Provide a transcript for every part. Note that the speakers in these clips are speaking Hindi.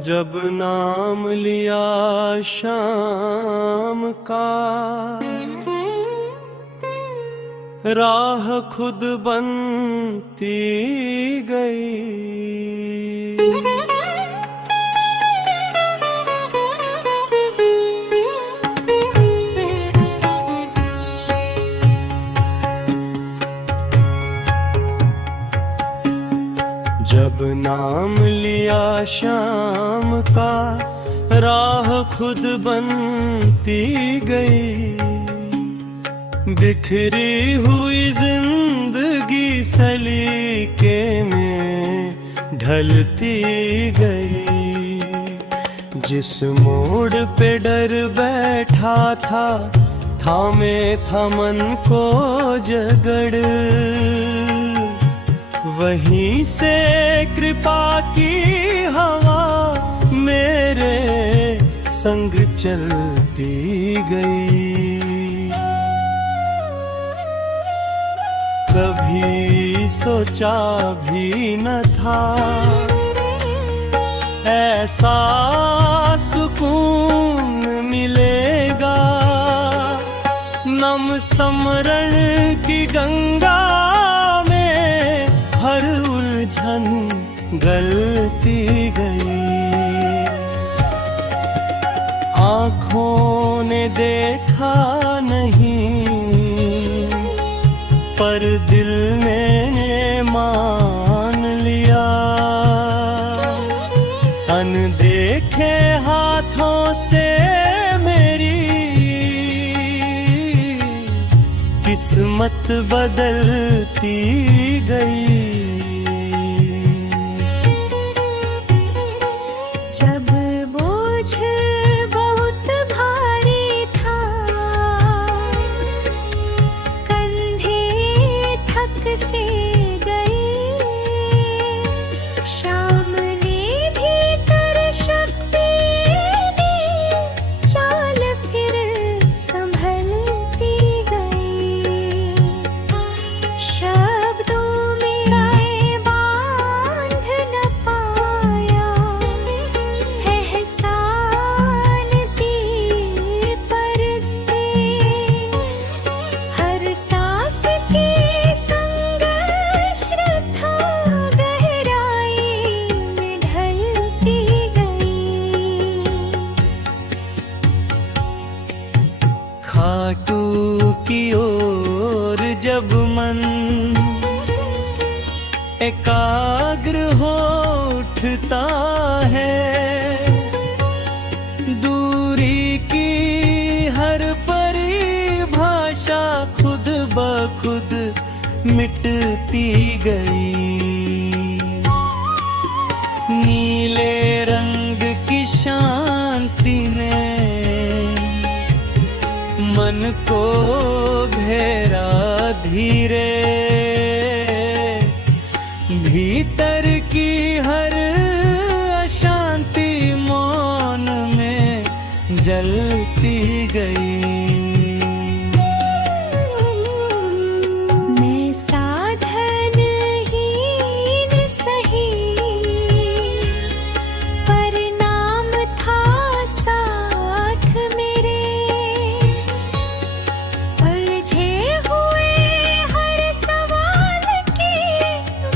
जब नाम लिया शाम का, राह खुद बनती गई। जब नाम लिया शाम का, राह खुद बनती गई। बिखरी हुई जिंदगी सलीके में ढलती गई। जिस मोड़ पे डर बैठा था, थामे था मन को जगड़। वहीं से कृपा की हवा मेरे संग चलती गई। कभी सोचा भी न था ऐसा सुकून मिलेगा। नम समरण की गंगा हर उलझन गलती गई। आँखों ने देखा नहीं, पर दिल ने मान लिया। अनदेखे हाथों से मेरी किस्मत बदलती गई। जब बोझ बहुत भारी था, कंधे थक से गए। शाम ने भीतर शक्ति दी, चाल फिर संभलती गई। शब्दों में आए बांध न पाया, एहसान दी परते। हर सांस की संघर्ष था, गहराई में ढलती गई। खाटू की ओर जब मन एकाग्र हो उठता है, दूरी की हर परिभाषा खुद ब खुद मिटती गई। नीले रंग की शांति ने मन को घेरा धीरे। भीतर की हर अशांति मौन में जलती गई। मैं साधनहीन सही, पर नाम था साथ मेरे। उलझे हुए हर सवाल की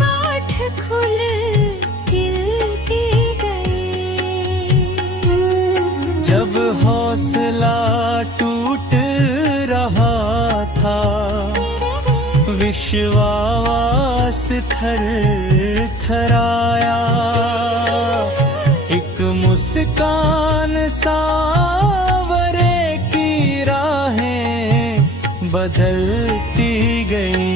गांठ खुलती गई। जब हौसला टूट रहा था, विश्वास थर थराया। एक मुस्कान सावरे की राहें बदलती गई।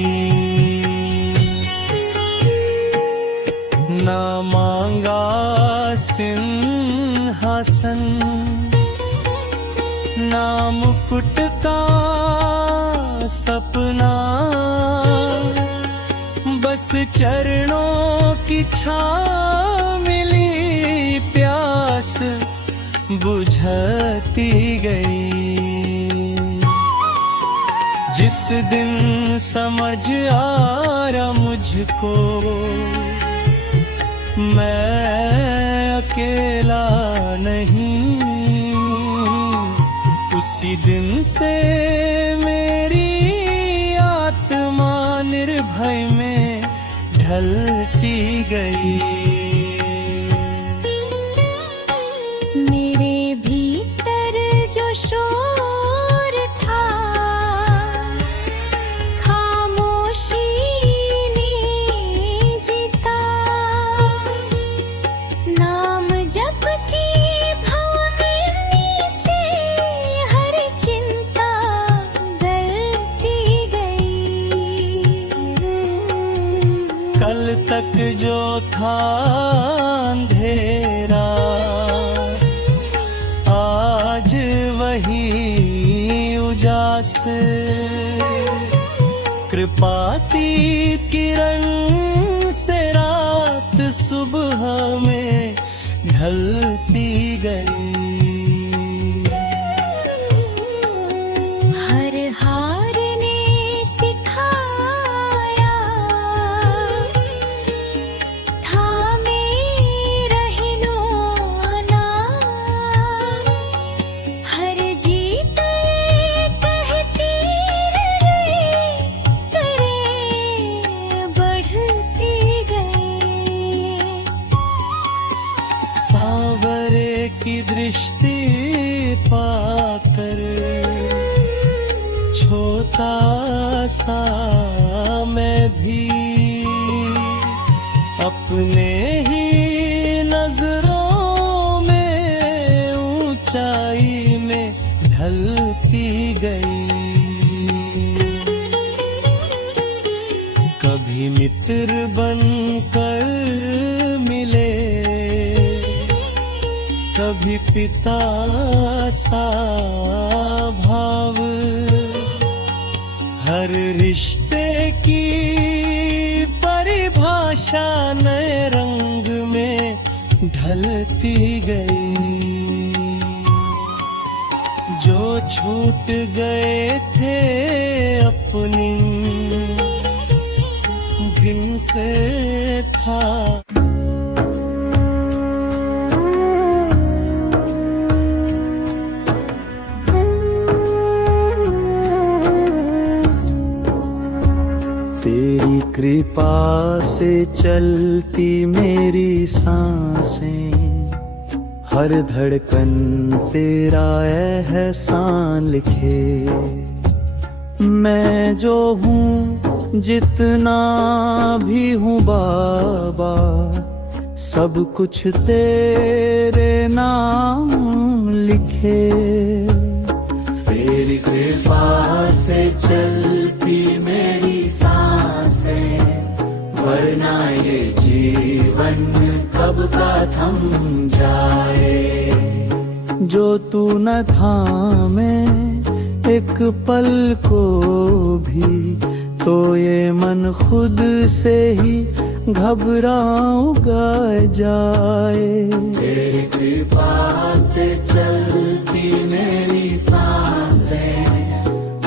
ना मांगा सिंहासन, ना मुकुट का सपना, बस चरणों की छाँव मिली, प्यास बुझती गई। जिस दिन समझ आया मुझको मैं अकेला नहीं, उसी दिन से मेरी आत्मा निर्भय में ढलती गई। मेरे भीतर जो शोर था, खामोशी ने जीता। नाम जपती भावनी से हर चिंता गलती गई। कल तक जो था अंधेरा, आज वही उजास, कृपाती किरण से रात सुबह में ढलती गई। हर हार ने सिखाया था मेरा हिनोना। हर जीत कहती रहे, करे बढ़ती गई। सांवरे की दृष्टि पाकर छोटा सा मैं भी अपने ही नजरों में ऊंचाई में ढलती गई। कभी मित्र बनकर मिले, कभी पिता सा भाव, हर रिश्ते की परिभाषा नए रंग में ढलती गई। जो छूट गए थे अपनी दिन से था। तेरी कृपा से चलती मेरी सांसें, हर धड़कन तेरा एहसान लिखे। मैं जो हूँ जितना भी हूँ बाबा, सब कुछ तेरे नाम लिखे। तेरी कृपा से चलती मेरी सांसें, वरना ये जीवन कब का थम जाए। जो तू न थामे एक पल को भी, तो ये मन खुद से ही घबराऊंगा जाए। तेरी कृपा से चलती मेरी सांसें,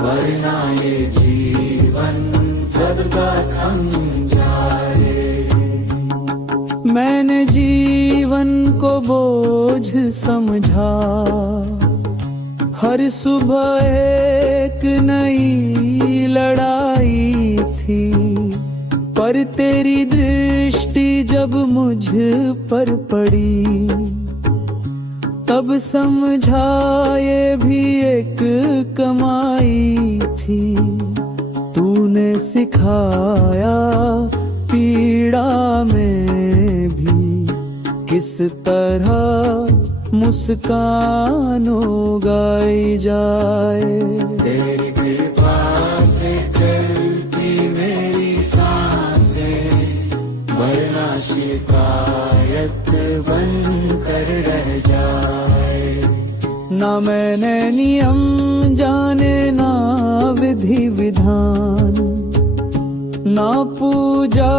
वरना ये जीवन कब का थम जाए। मैंने जीवन को बोझ समझा, हर सुबह एक नई लड़ाई थी। पर तेरी दृष्टि जब मुझ पर पड़ी, तब समझा ये भी एक कमाई थी। तूने सिखाया पीड़ा में भी किस तरह मुस्कान उगाई जाए। तेरी कृपा से चलती मेरी सांसें, वरना शिकायत बन कर रह जाए। ना मैंने नियम जाने ना विधि विधान, ना पूजा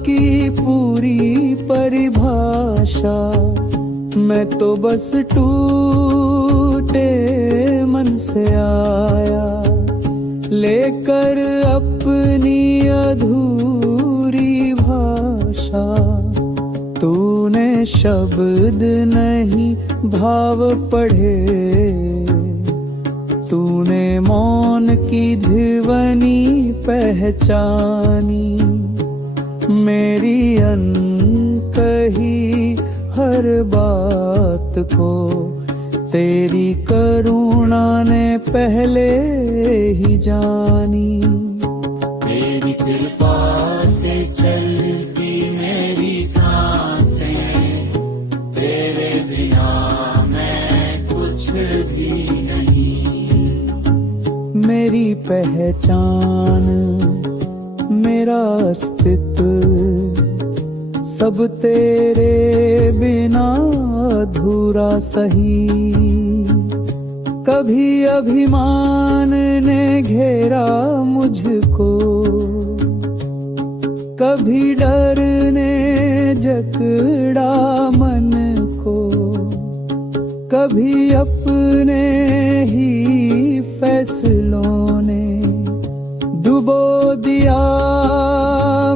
की पूरी परिभाषा। मैं तो बस टूटे मन से आया, लेकर अपनी अधूरी भाषा। तूने शब्द नहीं भाव पढ़े, तूने मौन की ध्वनि पहचानी। मेरी अनकही हर बात को तेरी करुणा ने पहले ही जानी। तेरी कृपा से चलती मेरी सांसें, तेरे बिना मैं कुछ भी नहीं। मेरी पहचान, मेरा अस्तित्व सब तेरे बिना अधूरा सही। कभी अभिमान ने घेरा मुझको, कभी डर ने जकड़ा मन को, कभी अपने ही फैसलों ने डुबो दिया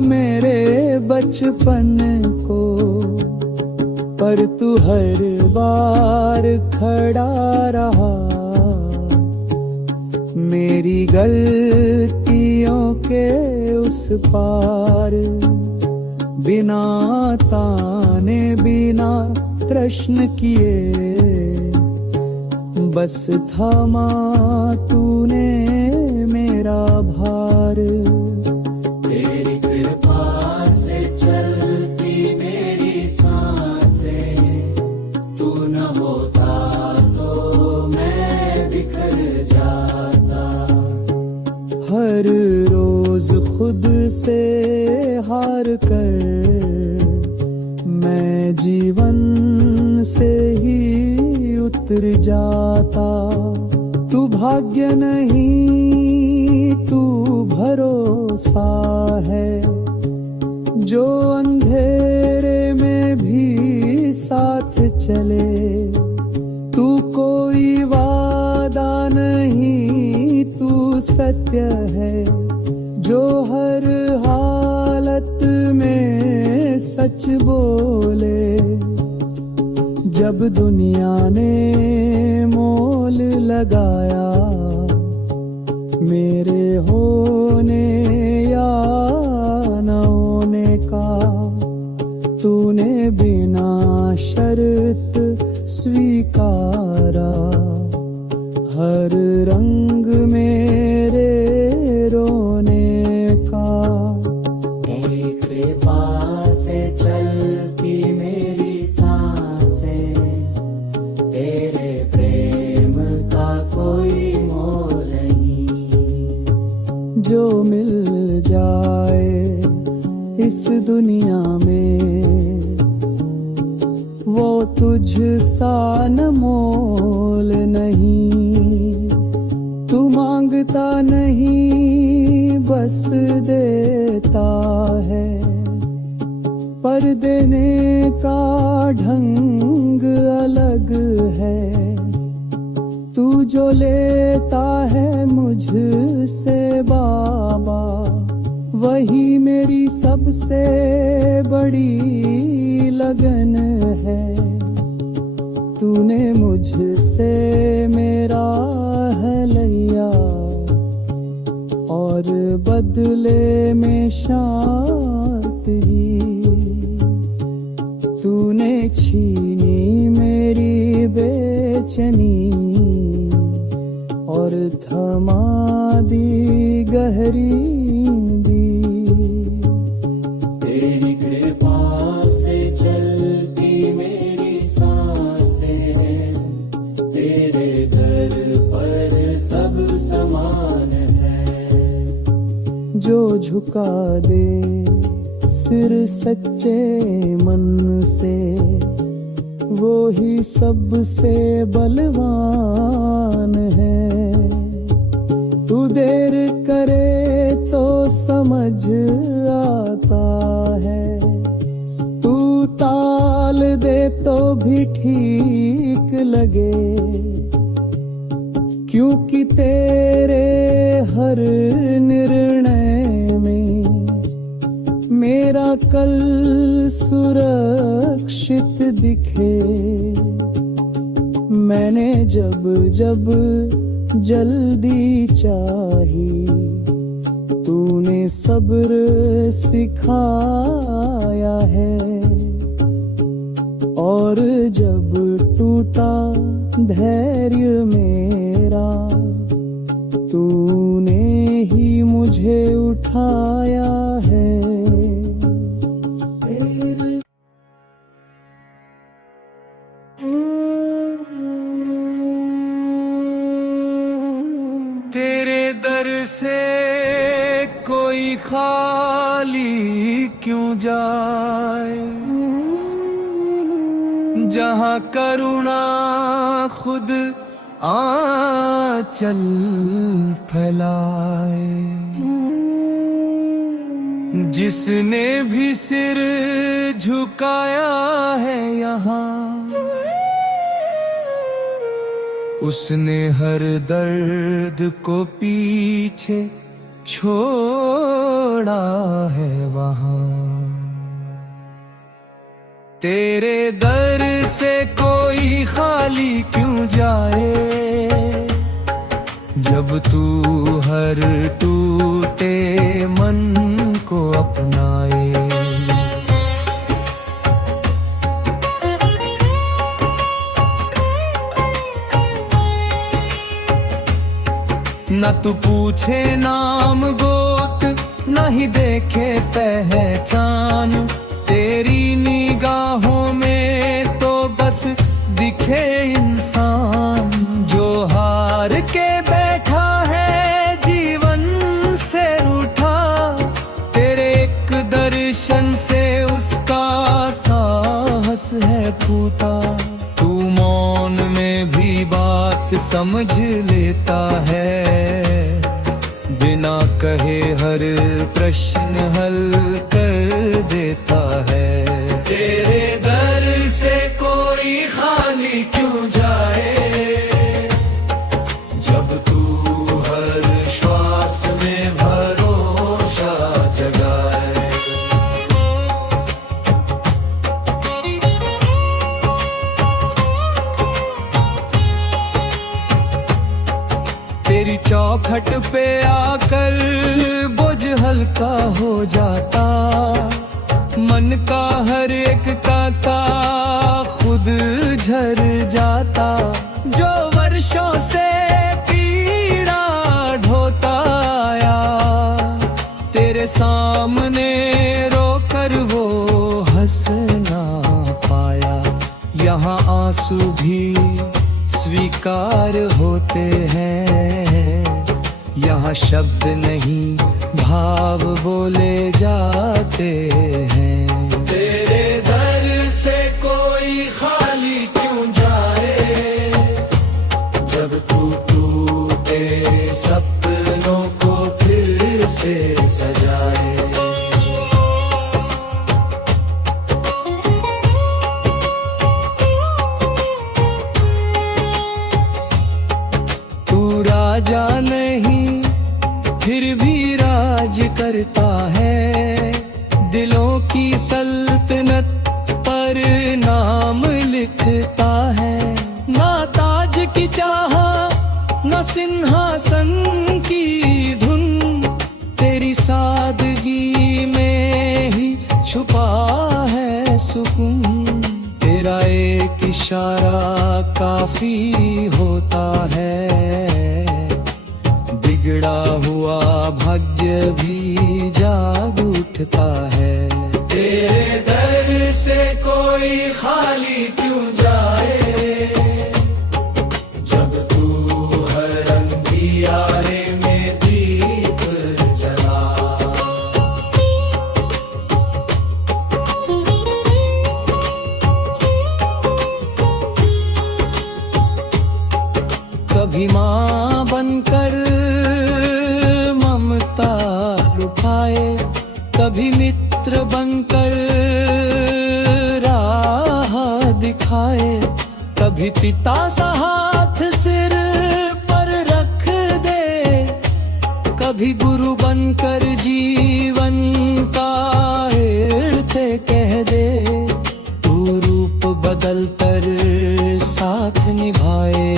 मेरे बचपन को। पर तू हर बार खड़ा रहा मेरी गलतियों के उस पार। बिना ताने बिना प्रश्न किए, बस थामा तूने मेरा भार। तेरी कृपा से चलती मेरी सांसें, तू न होता तो मैं बिखर जाता। हर रोज खुद से हार कर मैं जीवन से ही उतर जाता। तू भाग्य नहीं, तू भरोसा है, जो अंधेरे में भी साथ चले। तू कोई वादा नहीं, तू सत्य है, जो हर हालत में सच बोले। जब दुनिया ने मोल लगाया मेरे होने या न होने का, तूने बिना शर्त स्वीकारा हर रंग मेरे रोने का। तेरी कृपा से चलती मेरी सांसें, तेरे प्रेम का कोई मोल नहीं। जो मिल जाए इस दुनिया में वो तुझ सा न मोल नहीं। तू मांगता नहीं बस देता है, पर देने का ढंग अलग है। तू जो लेता है मुझसे बाबा, वही मेरी सबसे बड़ी लगन है। तूने मुझसे मेरा है लिया और बदले में शांति तूने छीनी मेरी बेचैनी और थमा दी गहरी नींद। तेरी कृपा से चलती मेरी सांसें, तेरे घर पर सब समान है। जो झुका दे सिर सच्चे मन से, वो ही सबसे बलवान है। तू देर करे तो समझ आता है, तू टाल दे तो भी ठीक लगे, क्योंकि तेरे हर निर्णय में मेरा कल सुरक्षित दिखे। मैंने जब जब जल्दी चाही, तूने सब्र सिखाया है, और जब टूटा धैर्य मेरा, तूने ही मुझे उठाया है। तेरे दर से कोई खाली क्यों जाए, जहाँ करुणा खुद आंचल फैलाए। जिसने भी सिर झुकाया है यहाँ, उसने हर दर्द को पीछे छोड़ा है वहाँ। तेरे दर से कोई खाली क्यों जाए, जब तू हर टूटे मन को अपनाए। न तू पूछे नाम गोत, न ही देखे पहचान, तेरी निगाहों में तो बस दिखे इंसान। जो हार के बैठा है जीवन से उठा, तेरे एक दर्शन से उसका साहस है फूटा। तू मौन में भी बात समझ लेता है, बिना कहे हर प्रश्न हल कर देता है। तेरे दर से कोई खाली क्यों जाए, जब तू हर श्वास में भरोसा जगाए। तेरी चौखट पे आकर बोझ हल्का हो जाता, मन का हर एक कांटा खुद झर जाता। जो वर्षों से पीड़ा ढोता आया, तेरे सामने रोकर वो हंस ना पाया। यहाँ आंसू भी स्वीकार होते हैं, यहाँ शब्द नहीं भाव बोले जाते हैं। तेरे दर से कोई खाली क्यों जाए, जब तू टूटे सपनों को फिर से सजाए। राजा नहीं फिर भी राज करता है, दिलों की सल्तनत पर नाम लिखता है। ना ताज की चाहा न सिंहासन की धुन, तेरी सादगी में ही छुपा है सुकून। तेरा एक इशारा काफी होता है, बिगड़ा हुआ भाग्य भी जाग उठता है। तेरे दर से कोई खाली क्यों जाए, जब तू हर अंधियारे में दीप जला। कभी माँ बनकर ममता लुटाए, कभी मित्र बनकर राह दिखाए, कभी पिता सा हाथ सिर पर रख दे, कभी गुरु बनकर जीवन का अर्थ कह दे। तू रूप बदल कर साथ निभाए,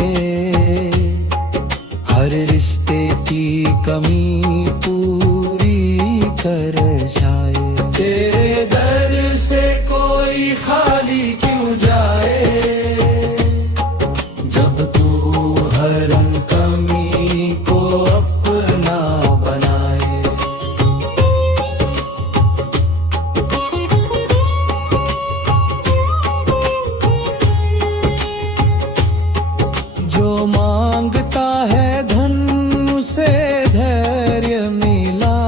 हर रिश्ते की कमी पूरी कर जाए। तेरे दर से कोई खाली क्यों जाए, जब तू हर कमी को अपना बनाए। जो मांगता है धन उसे धैर्य मिला,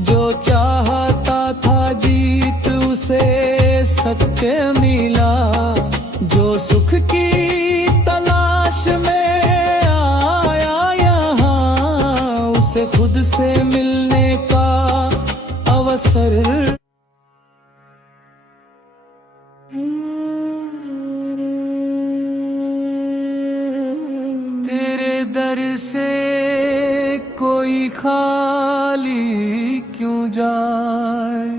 जो चाहता था जीत उसे सत्य मिला, जो सुख की तलाश में आया यहाँ उसे खुद से मिलने का अवसर। तेरे दर से कोई खाली क्यों जाए,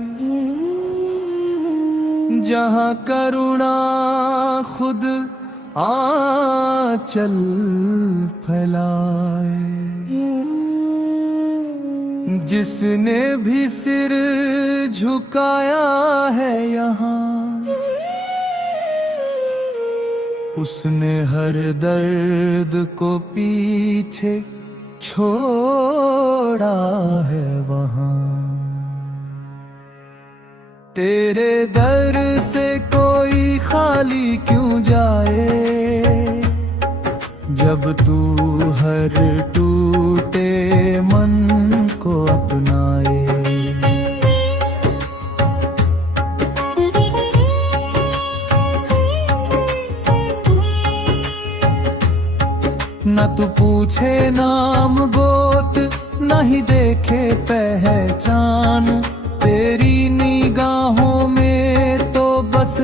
जहाँ करुणा खुद आंचल फैलाए। जिसने भी सिर झुकाया है यहाँ, उसने हर दर्द को पीछे छोड़ा है वहाँ। तेरे दर से कोई खाली क्यों जाए, जब तू हर टूटे मन को अपनाए। न तू पूछे नाम गोत, न ही देखे पहचान, तेरी निगाहों में तो बस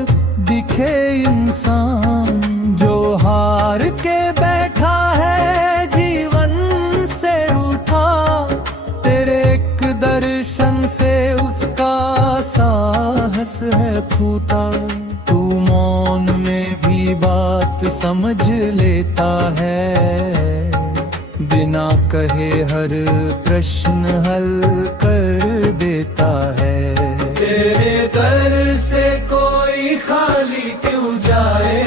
दिखे इंसान। जो हार के बैठा है जीवन से रूठा, तेरे एक दर्शन से उसका साहस है फूटा। तू मौन में भी बात समझ लेता है, बिना कहे हर प्रश्न हल कर देता है। तेरे दर से कोई खाली क्यों जाए,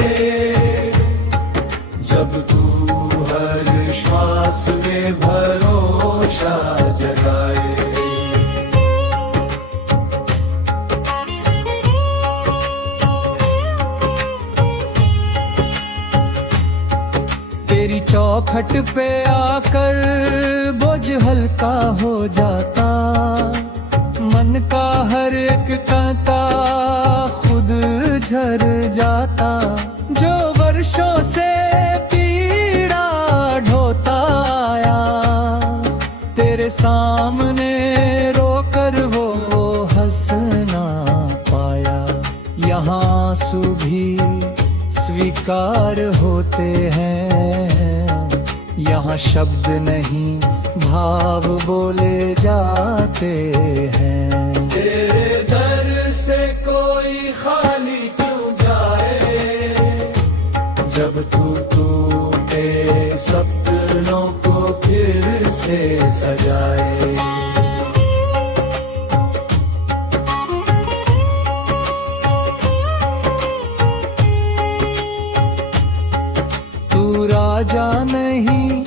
जब तू हर श्वास में भरोसा जगाए। तेरी चौखट पे आकर बोझ हल्का हो जाता, मन का हर एक कांटा खुद झर जाता। जो वर्षों से पीड़ा ढोता आया, तेरे सामने रोकर वो हंस ना पाया। यहाँ आंसू भी स्वीकार होते हैं, यहाँ शब्द नहीं भाव बोले जाते हैं। तेरे दर से कोई खाली क्यों जाए, जब तू टूटे सपनों को फिर से सजाए। राजा नहीं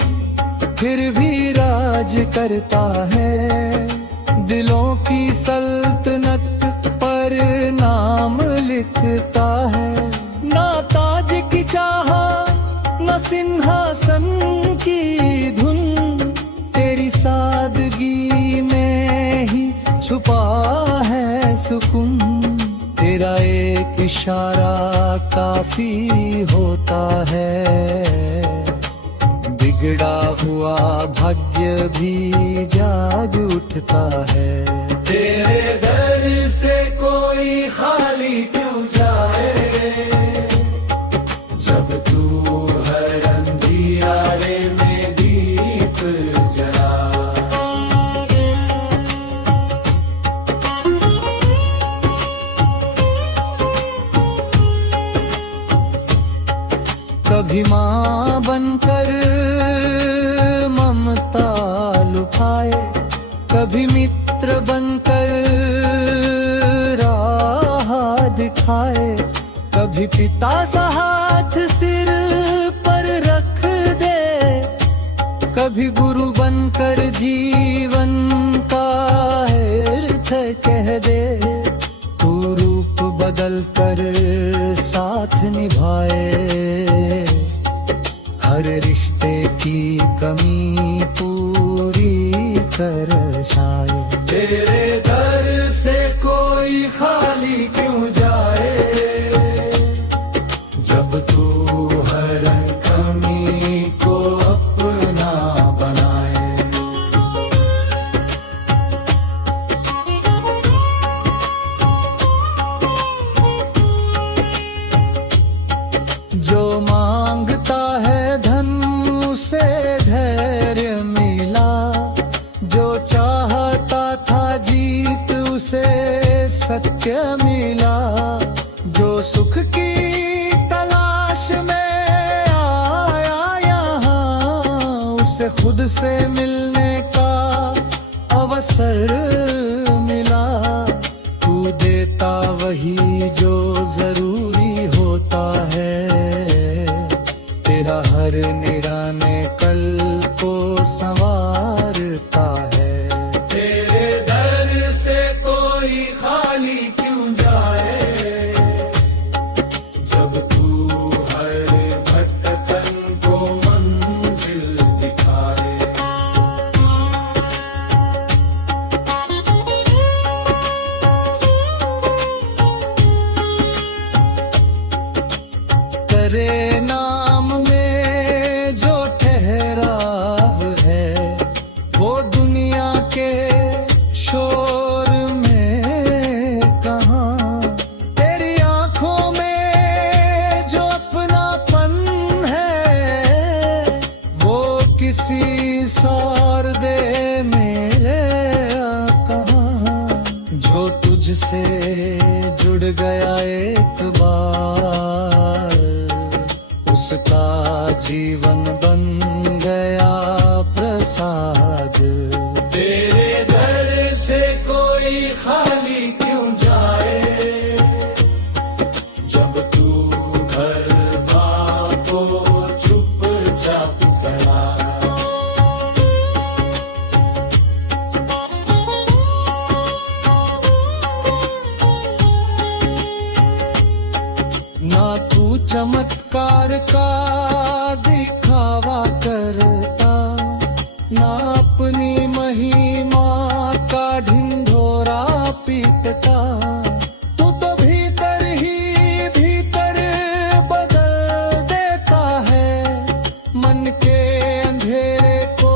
फिर भी राज करता है, दिलों की सल्तनत पर नाम लिखता है। ना ताज की चाहा न सिंहासन की धुन, तेरी सादगी में ही छुपा है सुकून। तेरा एक इशारा काफी होता है, बिगड़ा हुआ भाग्य भी जाग उठता है। तेरे दर से कोई खाली क्यों जाए, जब तू हर अंधियारे में दीप जला। कभी माँ बनकर ममता लुभाए, कभी मित्र बनकर राह दिखाए, कभी पिता सा हाथ सिर पर रख दे, कभी गुरु बनकर जीवन का अर्थ कह दे। तू रूप बदल कर साथ निभाए, हर रिश्ते की कमी पूरी कर शायद। तेरे दर से कोई खाली क्यों जाए, जब तू हर कमी को अपना बनाए। जो मांगता है धन उसे धैर्य मिला, जो चाहता था जीत उसे सत्य मिला, जो सुख की तलाश में आया यहाँ उसे खुद से मिलने का अवसर मिला। तू देता वही जो जरूरी होता है, तेरा हर निराने कल को संवारता है। तेरे दर से कोई खाली क्यों जाए, जब तू हर भटकन को मंजिल दिखाए। तेरे नाम में जो ठहराव है, वो दुनिया के शोर में कहाँ। तेरी आंखों में जो अपनापन है, वो किसी सौर दे मेरे कहाँ। जो तुझसे जुड़ गया एक बार, उसका जीवन बन गया प्रसाद। तेरे दर से कोई खाली क्यों जाए, जब तू हर बात को चुपचाप सहा। ना तू चमत्कार का दिखावा करता, ना अपनी महिमा का ढिंढोरा पीटता। तू तो भीतर ही भीतर बदल देता है, मन के अंधेरे को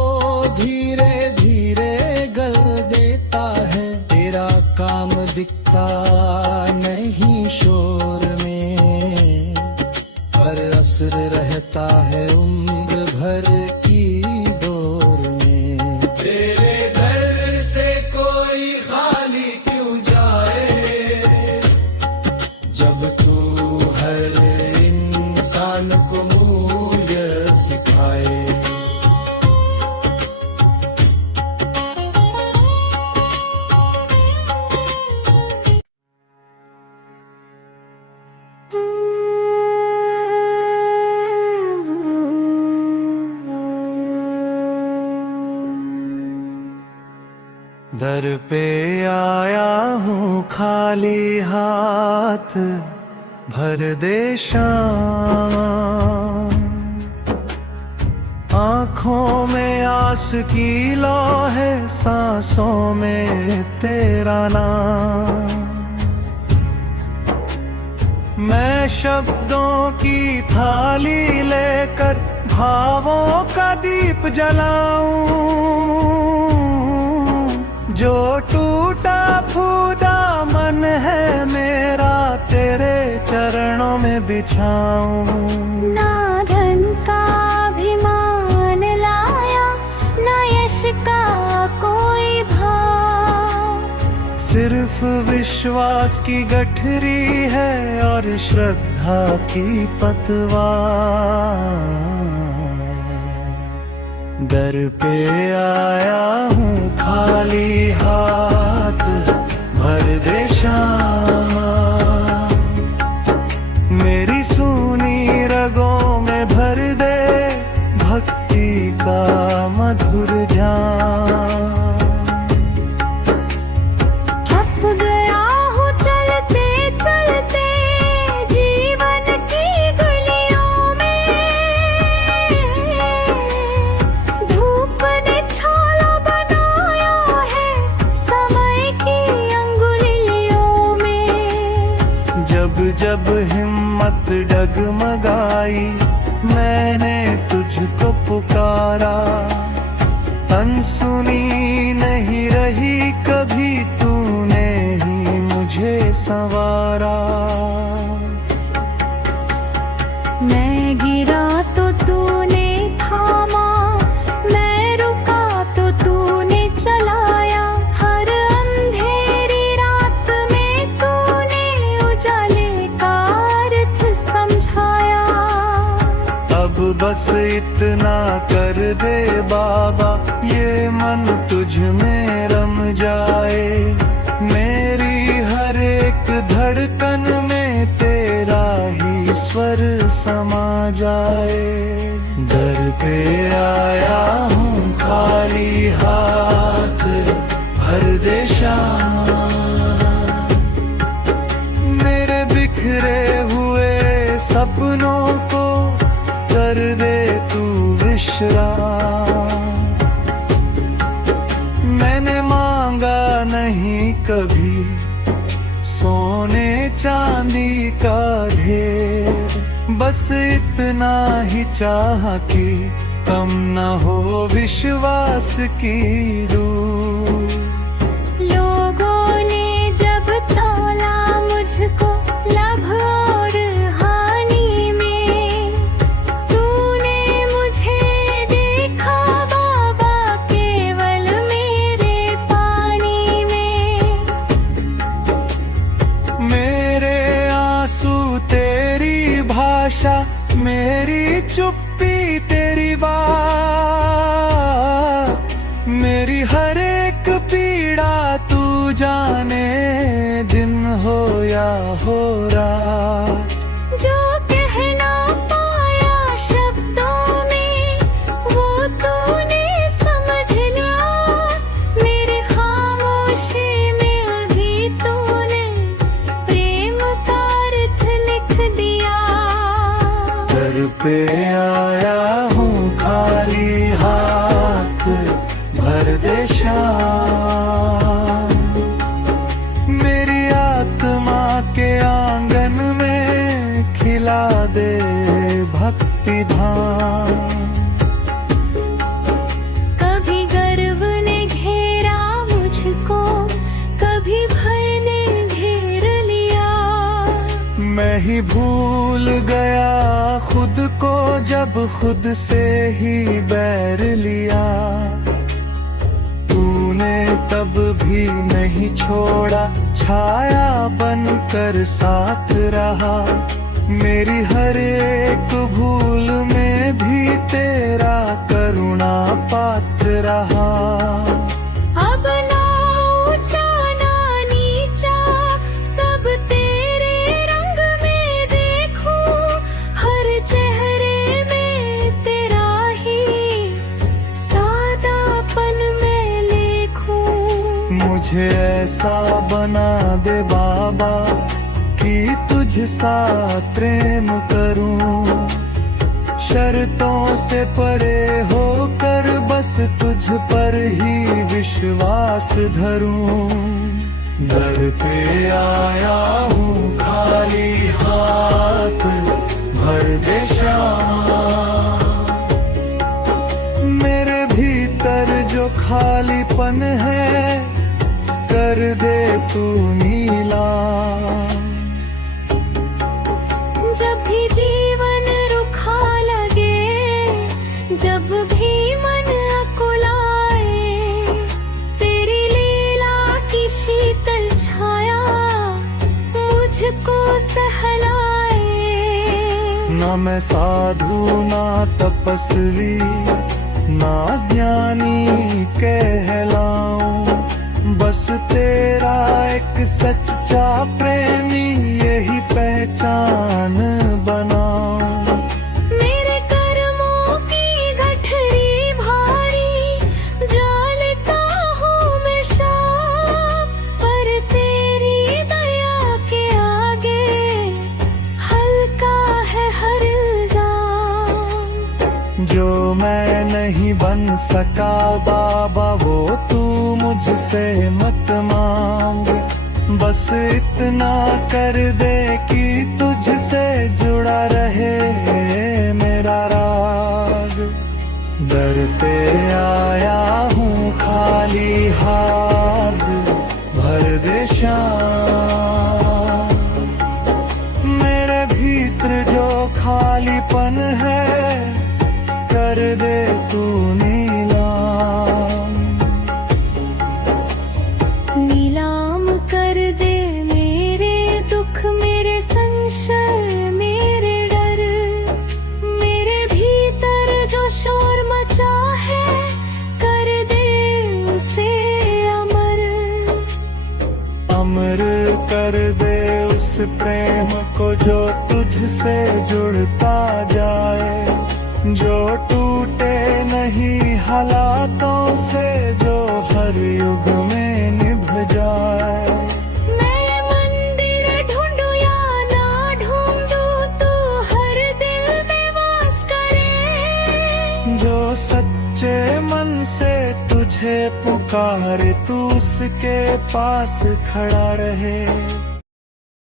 धीरे धीरे गल देता है। तेरा काम दिखता नहीं शोर में, पर असर रहता है उम्र भर की दौर में। तेरे दर से कोई खाली क्यों जाए, जब तू हर इंसान को मूल्य सिखाए। दर पे आया हूँ खाली हाथ, भर दे शाम। आँखों में आस की लौ है, सांसों में तेरा नाम। मैं शब्दों की थाली लेकर भावों का दीप जलाऊं। जो टूटा फूटा मन है मेरा तेरे चरणों में बिछाऊं। ना धन का अभिमान लाया, ना यश का कोई भाव। सिर्फ विश्वास की गठरी है और श्रद्धा की पतवार। दर पे आया हूँ खाली हाथ, भर दे श्यामा। मेरी सूनी रगों में भर दे भक्ति का मधुर जाम। जब हिम्मत डगमगाई मैंने तुझको पुकारा। अनसुनी नहीं रही कभी, तूने ही मुझे संवारा। मैं गिरा तो तूने थामा, मैं रुका तो तूने चलाया। हर अंधेरी रात में तूने उजाले बस इतना कर दे बाबा, ये मन तुझ में रम जाए। मेरी हर एक धड़कन में तेरा ही स्वर समा जाए। दर पे आया हूँ खाली हाथ, भर दे श्यामा। मेरे बिखरे हुए सपनों को कर दे तू विश्राम। मैंने मांगा नहीं कभी सोने चांदी का ढेर, बस इतना ही चाह कि कम न हो विश्वास की डूब। लोगों ने जब तौला मुझको लाभ और हानि में, तूने मुझे देखा बाबा केवल मेरे पानी में। मेरे आंसू तेरी भाषा, मेरी चुप्पी तेरी बात। मेरी हर एक पीड़ा तू जाने, दिन हो या हो रात। जो कहना पाया शब्दों में वो तूने समझ लिया। मेरे खामोशी में अभी तूने प्रेम का अर्थ लिख दिया। दर पे आया हूँ खाली हाथ, भर दे श्याम। मेरी आत्मा के आंगन में खिला दे भक्ति धाम। कभी गर्व ने घेरा मुझको, कभी भय ने घेर लिया। मैं ही भूल गया खुद को जब खुद से ही बैर लिया। तूने तब भी नहीं छोड़ा, छाया बनकर साथ रहा। मेरी हर एक भूल में भी तेरा करुणा पात्र रहा। अब ना ऊंचा ना नीचा, सब तेरे रंग में देखूं। हर चेहरे में तेरा ही सादापन मैं लिखूं। मुझे ऐसा बना दे बाबा कि तुझ सा प्रेम करूं। शर्तों से परे होकर बस तुझ पर ही विश्वास धरूं। दर पे आया हूँ खाली हाथ, भर दे श्यामा। तू नीला। जब भी जीवन रुखा लगे, जब भी मन अकुलाए, तेरी लीला की शीतल छाया मुझको सहलाए। ना मैं साधु ना तपस्वी ना ज्ञानी कहलाऊं, बस तेरा एक सच्चा प्रेमी यही पहचान बनाऊं। मेरे कर्मों की गठरी भारी, जालिका हूँ मैं शाप, पर तेरी दया के आगे हल्का है हर इल्जाम। जो मैं नहीं बन सका बाबा वो तू मुझसे मत मांग, बस इतना कर दे कि तुझसे जुड़ा रहे मेरा राग। दर पे आया हूँ खाली हाथ, भर दे श्याम मेरे भीतर जो खालीपन है, कर दे तू नीलाम। नीलाम कर दे मेरे दुख, मेरे संशय, मेरे डर, मेरे भीतर जो शोर मचा है, कर दे उसे अमर। अमर कर दे उस प्रेम को जो तुझसे जुड़ता जाए, जो टूटे नहीं हालातों से, जो हर युग में निभ जाए। मैं मंदिर ढूंढूं या ना ढूंढूं, तू हर दिल में वास करे। जो सच्चे मन से तुझे पुकारे, तू उसके पास खड़ा रहे।